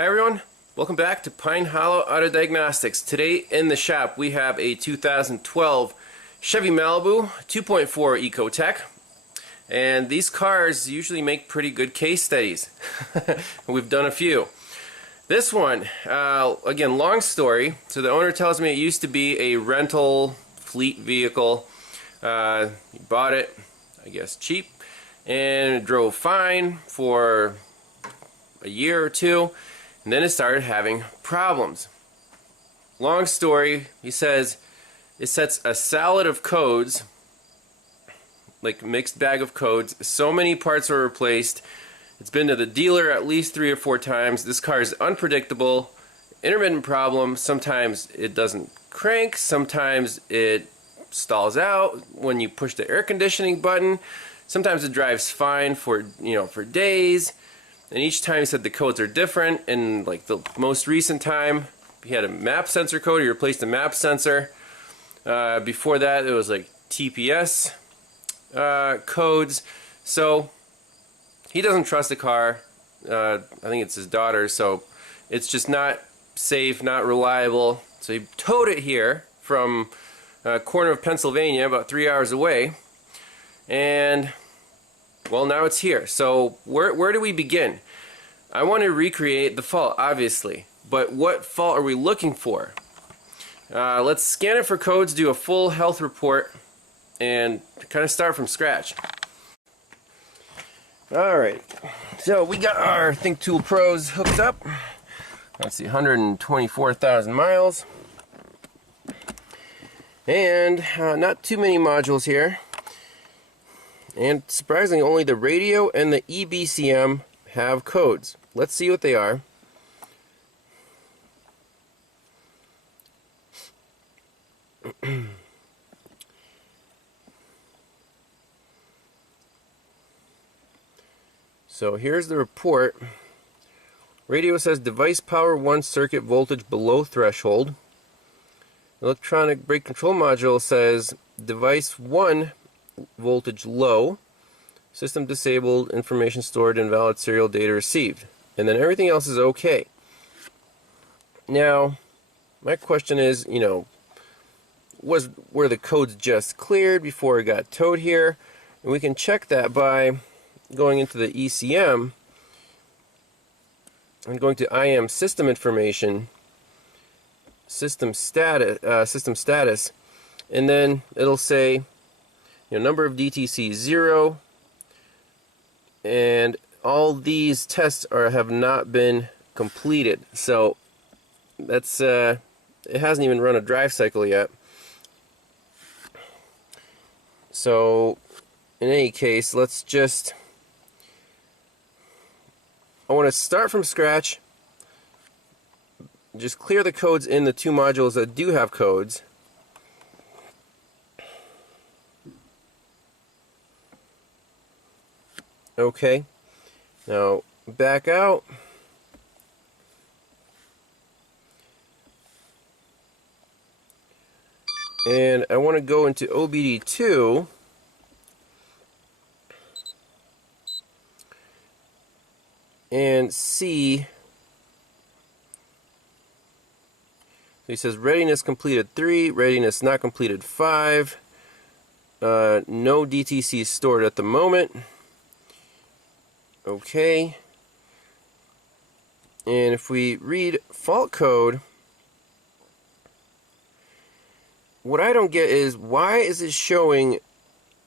Hi everyone, welcome back to Pine Hollow Auto Diagnostics. Today in the shop we have a 2012 Chevy Malibu 2.4 Ecotec, and these cars usually make pretty good case studies. We've done a few. This one, again, long story. So the owner tells me it used to be a rental fleet vehicle. He bought it, I guess, cheap, and it drove fine for a year or two, and then it started having problems. Long story, he says it sets a salad of codes, like a mixed bag of codes. So many parts were replaced. It's been to the dealer at least 3 or 4 times. This car is unpredictable, intermittent problem. Sometimes it doesn't crank, sometimes it stalls out when you push the air conditioning button. Sometimes it drives fine for days. And each time he said the codes are different. And like the most recent time, he had a map sensor code. He replaced the map sensor. Before that, it was like TPS codes. So he doesn't trust the car. I think it's his daughter. So it's just not safe, not reliable. So he towed it here from a corner of Pennsylvania, about 3 hours away. And well, now it's here. So where do we begin? I want to recreate the fault, obviously, but what fault are we looking for? Let's scan it for codes, do a full health report, and kind of start from scratch. Alright, so we got our THINKTOOL Pros hooked up. Let's see, 124,000 miles. And not too many modules here. And surprisingly, only the radio and the EBCM have codes. Let's see what they are. So here's the report. Radio says device power 1 circuit voltage below threshold. Electronic brake control module says device 1 voltage low, system disabled, information stored, invalid serial data received, and then everything else is okay. Now my question is, were the codes just cleared before it got towed here? And we can check that by going into the ECM and going to IM system information, system status, and then it'll say number of DTC 0, and all these tests have not been completed. So that's it hasn't even run a drive cycle yet. So in any case, I want to start from scratch, just clear the codes in the 2 modules that do have codes. Okay, now back out. And I want to go into OBD2 and see. He says readiness completed 3, readiness not completed 5, no DTC stored at the moment. Okay, and if we read fault code, what I don't get is, why is it showing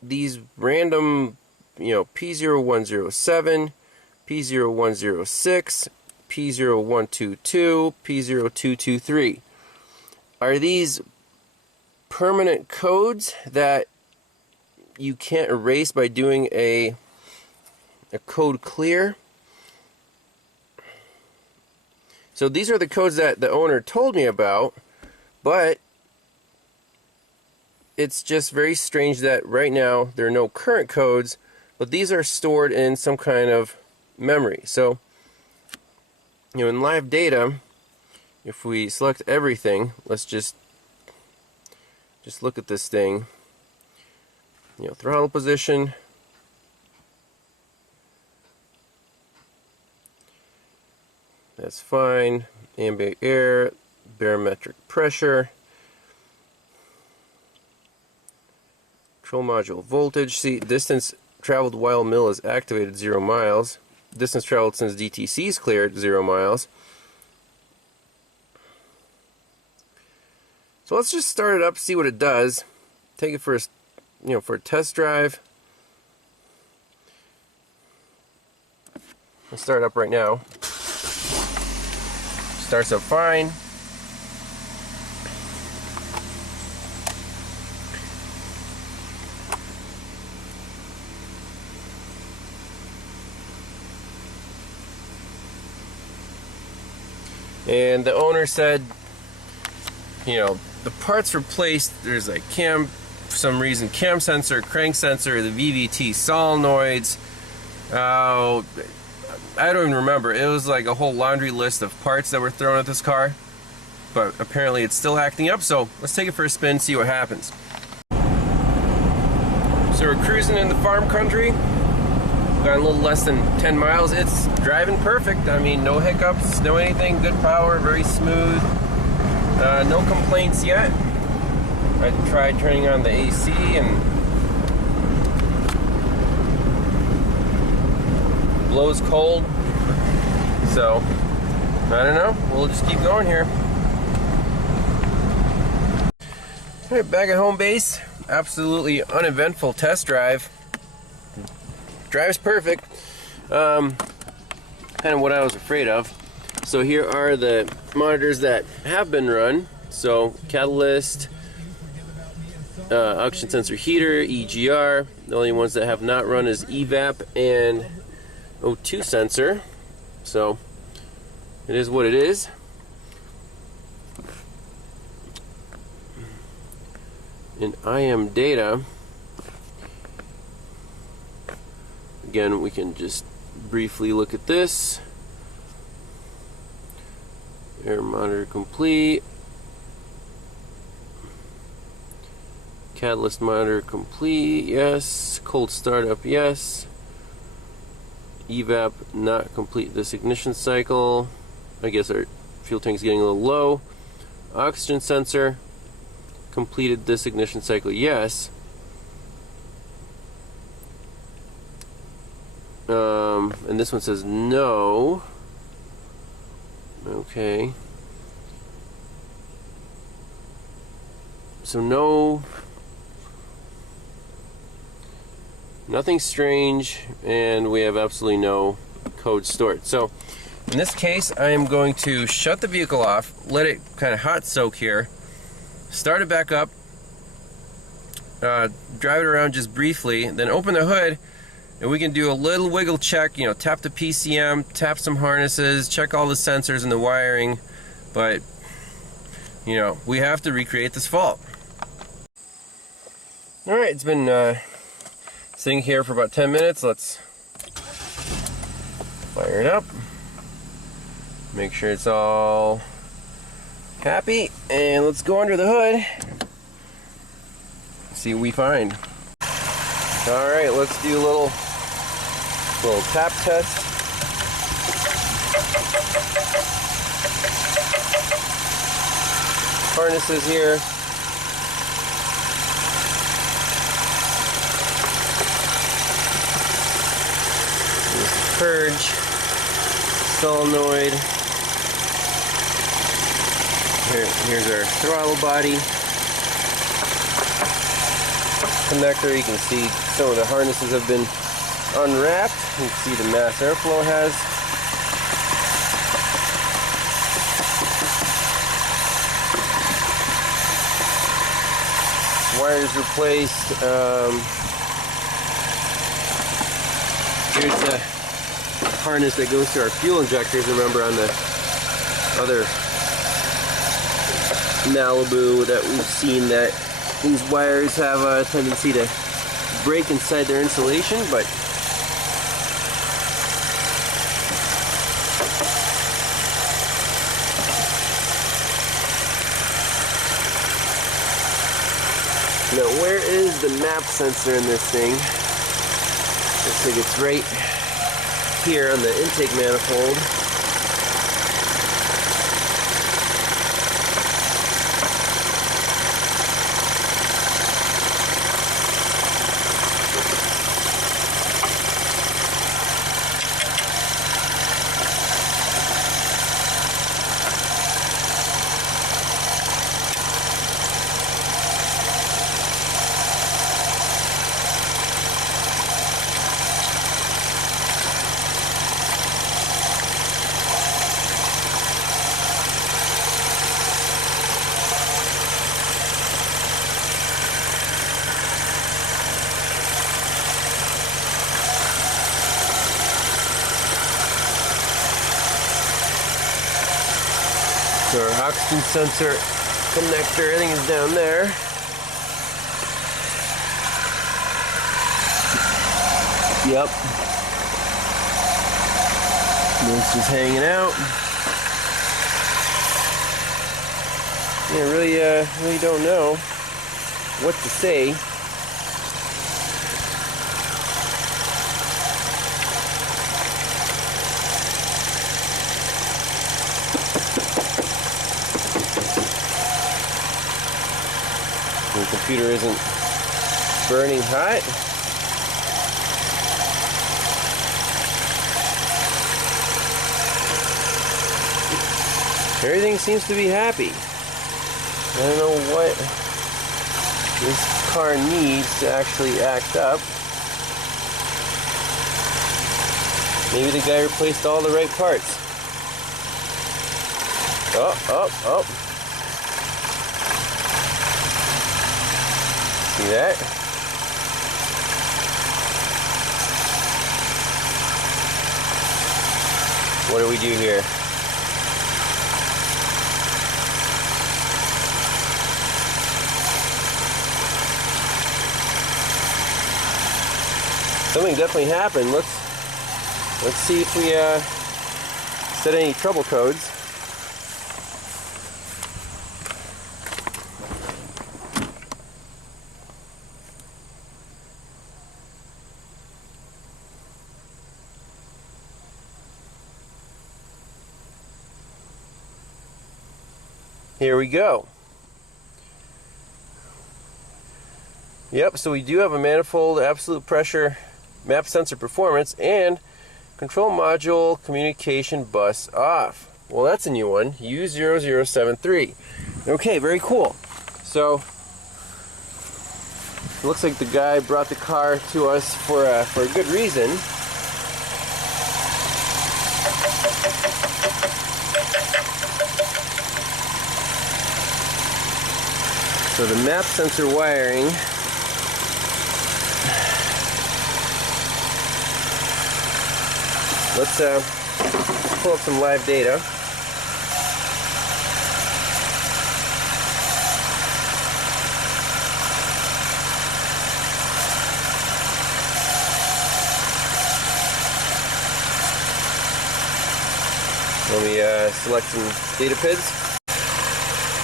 these random, P0107, P0106, P0122, P0223? Are these permanent codes that you can't erase by doing a code clear? So these are the codes that the owner told me about, but it's just very strange that right now there are no current codes, but these are stored in some kind of memory. So in live data, if we select everything, let's just look at this thing. Throttle position, That's fine. Ambient air, barometric pressure, control module voltage. See, distance traveled while mill is activated 0 miles. Distance traveled since DTC is cleared 0 miles. So let's just start it up, see what it does. Take it for a, for a test drive. Let's start it up right now. Starts up fine. And the owner said, the parts replaced, there's like for some reason, cam sensor, crank sensor, the VVT solenoids. I don't even remember. It was like a whole laundry list of parts that were thrown at this car. But apparently it's still acting up, so let's take it for a spin, see what happens. So we're cruising in the farm country. Got a little less than 10 miles. It's driving perfect. I mean, no hiccups, no anything. Good power, very smooth. No complaints yet. I tried turning on the AC and blows cold. So, I don't know. We'll just keep going here. Alright, back at home base. Absolutely uneventful test drive. Drives perfect. Kind of what I was afraid of. So here are the monitors that have been run. So catalyst, oxygen sensor heater, EGR. The only ones that have not run is evap and O2 sensor. So it is what it is. In IM data, again, we can just briefly look at this. Air monitor complete. Catalyst monitor complete, yes. Cold startup, yes. Evap not complete this ignition cycle. I guess our fuel tank's getting a little low. Oxygen sensor completed this ignition cycle, yes. And this one says no. Okay. So no, nothing strange, and we have absolutely no code stored. So in this case, I am going to shut the vehicle off, let it kind of hot soak here, start it back up, drive it around just briefly, then open the hood, and we can do a little wiggle check, tap the PCM, tap some harnesses, check all the sensors and the wiring, but we have to recreate this fault. Alright, it's been sitting here for about 10 minutes. Let's fire it up, make sure it's all happy, and let's go under the hood, see what we find. Alright, let's do a little tap test. Harnesses here. Purge, solenoid. Here's our throttle body connector. You can see some of the harnesses have been unwrapped. You can see the mass airflow has. Wires replaced. Here's the harness that goes to our fuel injectors. Remember on the other Malibu that we've seen that these wires have a tendency to break inside their insulation, but now where is the map sensor in this thing? Looks like it's right here on the intake manifold. So our oxygen sensor connector, everything is down there. Yep. This is hanging out. Yeah, really don't know what to say. The computer isn't burning hot. Everything seems to be happy. I don't know what this car needs to actually act up. Maybe the guy replaced all the right parts. Oh. See that? What do we do here? Something definitely happened. Let's see if we set any trouble codes. Here we go. Yep, so we do have a manifold absolute pressure map sensor performance and control module communication bus off. Well, that's a new one, U0073. Okay, very cool. So it looks like the guy brought the car to us for a good reason. So the map sensor wiring, let's pull up some live data. Let me select some data PIDs.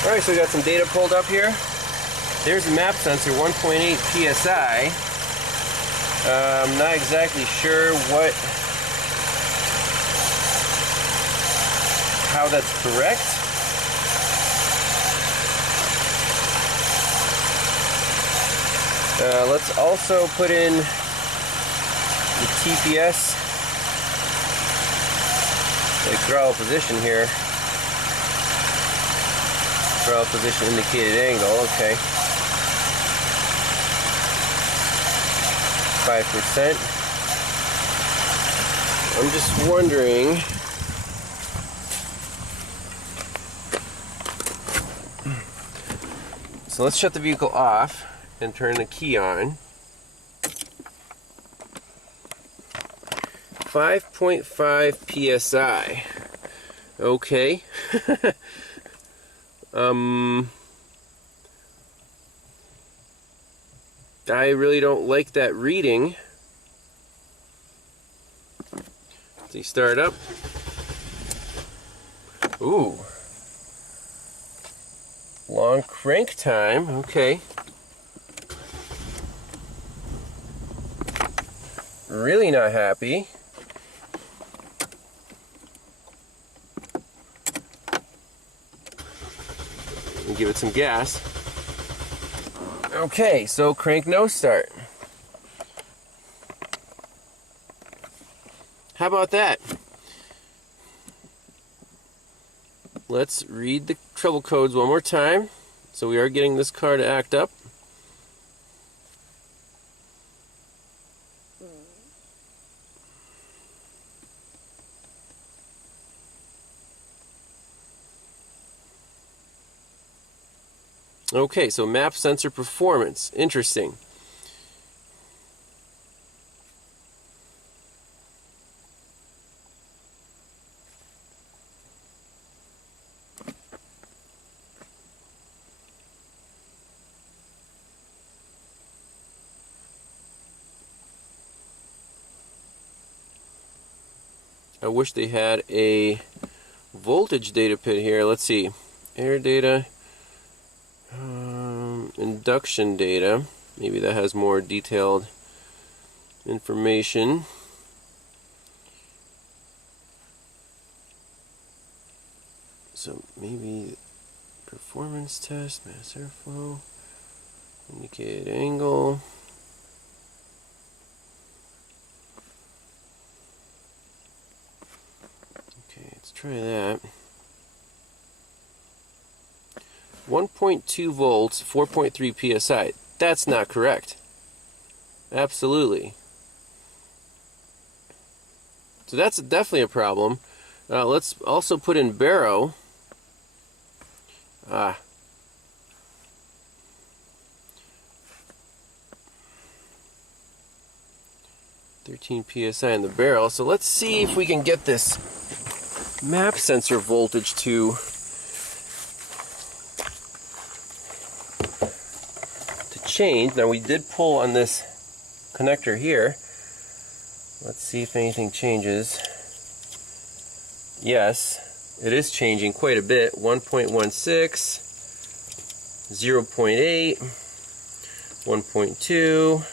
Alright, so we got some data pulled up here. There's the map sensor, 1.8 psi. I'm not exactly sure how that's correct. Let's also put in the TPS, like throttle position here. Throttle position indicated angle, okay. 5%. I'm just wondering, so let's shut the vehicle off and turn the key on. 5.5 psi. Okay. I really don't like that reading. Let's see, start up. Ooh. Long crank time, okay. Really not happy. We'll give it some gas. Okay, so crank no start. How about that? Let's read the trouble codes one more time. So we are getting this car to act up. Okay, so map sensor performance. Interesting. I wish they had a voltage data pit here. Let's see. Air data, induction data. Maybe that has more detailed information. So maybe performance test, mass airflow, indicated angle. Okay, let's try that. 1.2 volts, 4.3 psi. That's not correct. Absolutely. So that's definitely a problem. Let's also put in baro. 13 psi in the barrel. So let's see if we can get this map sensor voltage to change. Now we did pull on this connector here. Let's see if anything changes. Yes, it is changing quite a bit. 1.16, 0.8, 1.2.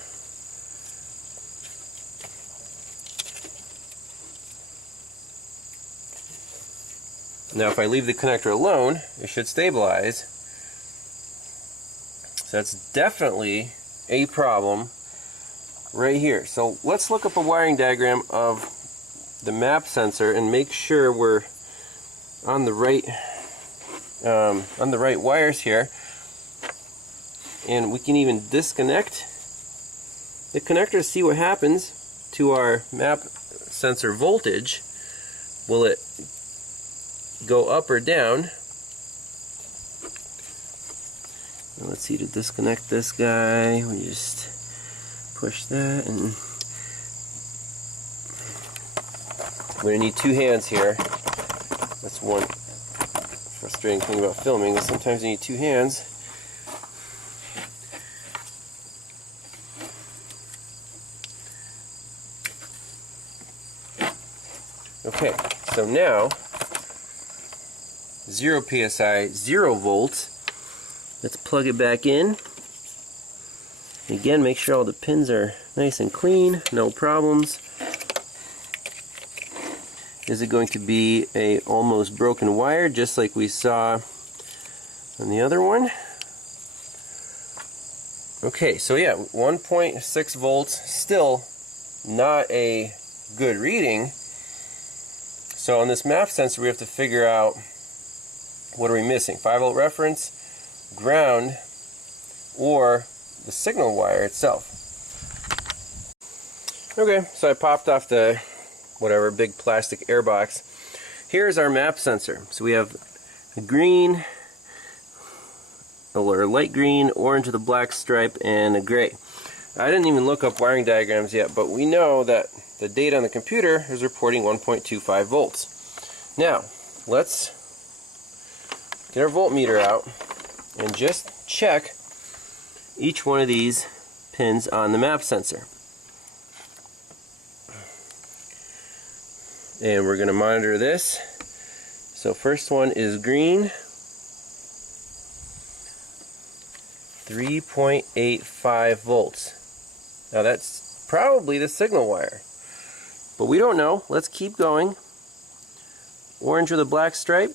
Now if I leave the connector alone, it should stabilize. So that's definitely a problem right here. So let's look up a wiring diagram of the map sensor and make sure we're on the right wires here. And we can even disconnect the connector to see what happens to our map sensor voltage. Will it go up or down? Now let's see, to disconnect this guy, we just push that, and we're going to need two hands here. That's one frustrating thing about filming, is sometimes you need two hands. Okay, so now 0 psi, 0 volts. Let's plug it back in. Again, make sure all the pins are nice and clean, no problems. Is it going to be a almost broken wire, just like we saw on the other one? Okay, so yeah, 1.6 volts, still not a good reading. So on this map sensor, we have to figure out, what are we missing? 5-volt reference, ground, or the signal wire itself. Okay, so I popped off the whatever big plastic air box. Here's our map sensor. So we have a green, or light green, orange with a black stripe, and a gray. I didn't even look up wiring diagrams yet, but we know that the data on the computer is reporting 1.25 volts. Now, let's get our voltmeter out and just check each one of these pins on the map sensor. And we're going to monitor this. So first one is green, 3.85 volts. Now that's probably the signal wire, but we don't know. Let's keep going. Orange with a black stripe.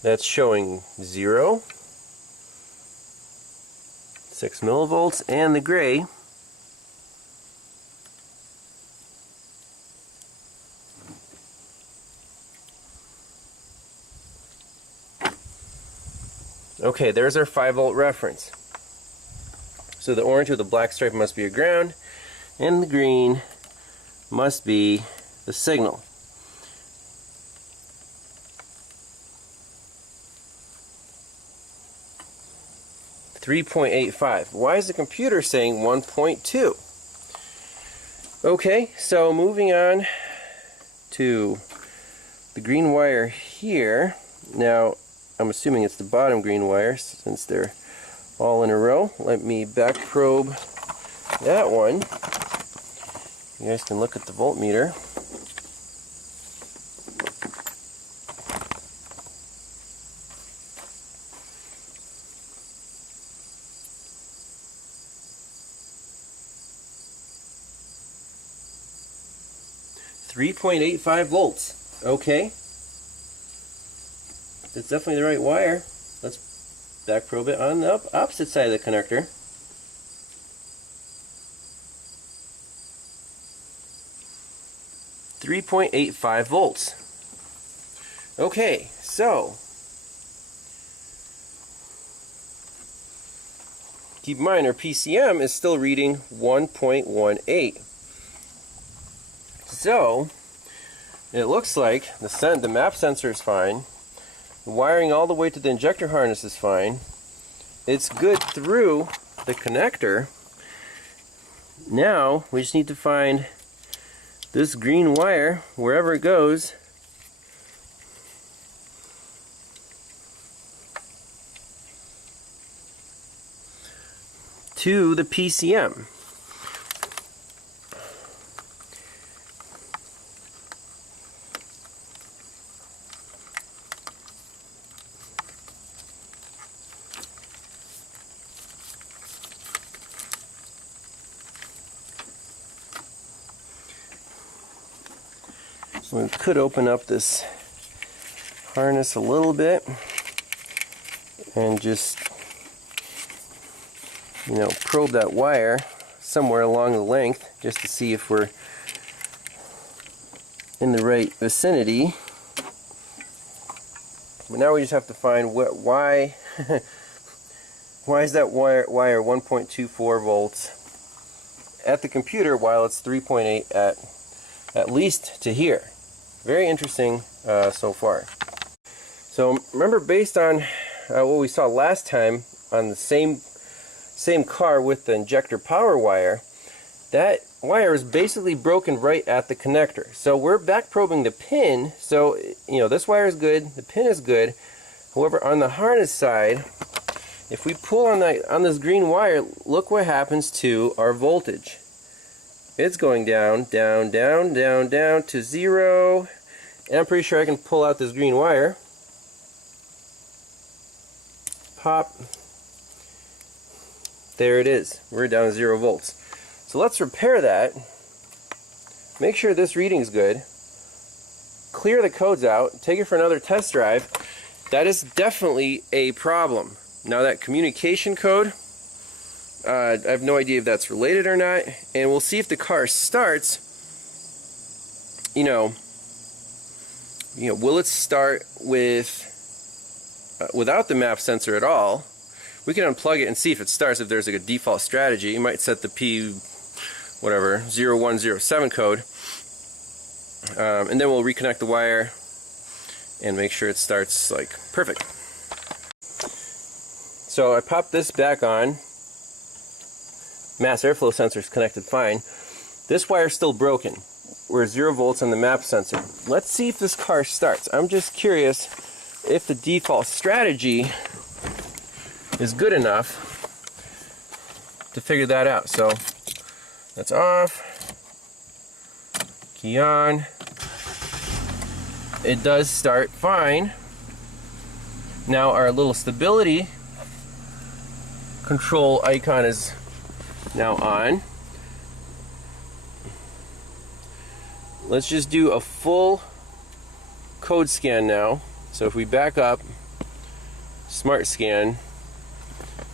That's showing 0, 6 millivolts, and the gray okay, there's our 5-volt reference. So the orange with the black stripe must be a ground, and the green must be the signal. .85. Why is the computer saying 1.2? Okay, so moving on to the green wire here. Now, I'm assuming it's the bottom green wire since they're all in a row. Let me back probe that one. You guys can look at the voltmeter. .85 volts. Okay. That's definitely the right wire. Let's back probe it on the opposite side of the connector. .85 volts. Okay, so keep in mind our PCM is still reading 1.18. So it looks like the map sensor is fine. The wiring all the way to the injector harness is fine. It's good through the connector. Now we just need to find this green wire, wherever it goes, to the PCM. We could open up this harness a little bit and just, probe that wire somewhere along the length just to see if we're in the right vicinity. But now we just have to find why why is that wire 1.24 volts at the computer while it's 3.8 at least to here. Very interesting so far. So remember, based on what we saw last time on the same car with the injector power wire, that wire is basically broken right at the connector. So we're back probing the pin. So this wire is good, the pin is good. However, on the harness side, if we pull on this green wire, look what happens to our voltage. It's going down, down, down, down, down to 0. And I'm pretty sure I can pull out this green wire. Pop. There it is. We're down to 0 volts. So let's repair that. Make sure this reading's good. Clear the codes out. Take it for another test drive. That is definitely a problem. Now that communication code, I have no idea if that's related or not, and we'll see if the car starts. Will it start without the map sensor at all? We can unplug it and see if it starts. If there's like a default strategy, you might set the P0107 code, and then we'll reconnect the wire and make sure it starts like perfect. So I popped this back on. Mass airflow sensor is connected fine. This wire is still broken. We're 0 volts on the map sensor. Let's see if this car starts. I'm just curious if the default strategy is good enough to figure that out. So that's off. Key on. It does start fine. Now our little stability control icon is now on. Let's just do a full code scan now. So if we back up, smart scan,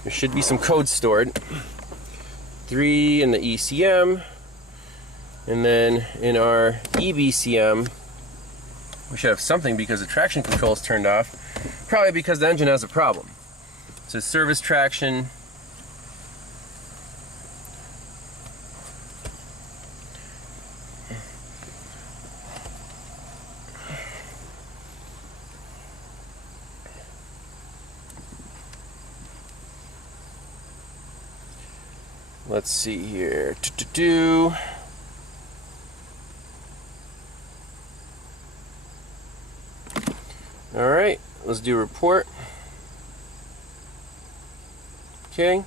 there should be some code stored. 3 in the ECM, and then in our EBCM we should have something because the traction control is turned off, probably because the engine has a problem. So service traction, let's see here. Alright, let's do a report. Okay.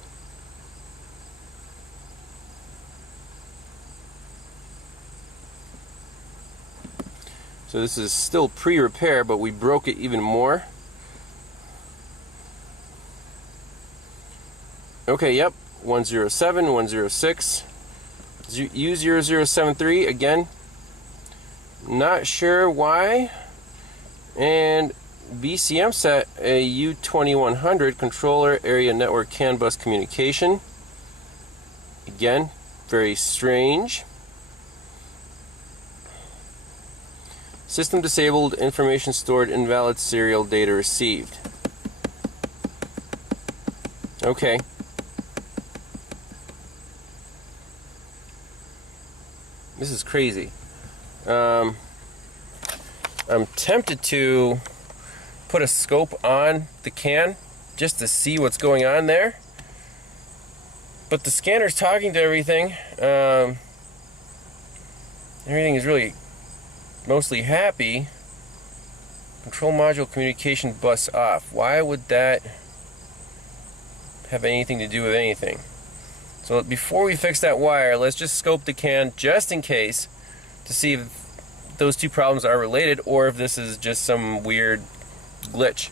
So this is still pre-repair, but we broke it even more. Okay, yep, 107, 106, U0073, again, not sure why. And VCM set a U2100 controller area network CAN bus communication. Again, very strange. System disabled, information stored, invalid serial data received. Okay. This is crazy. I'm tempted to put a scope on the can just to see what's going on there. But the scanner's talking to everything. Everything is really mostly happy. Control module communication bus off. Why would that have anything to do with anything? So before we fix that wire, let's just scope the can just in case to see if those two problems are related or if this is just some weird glitch.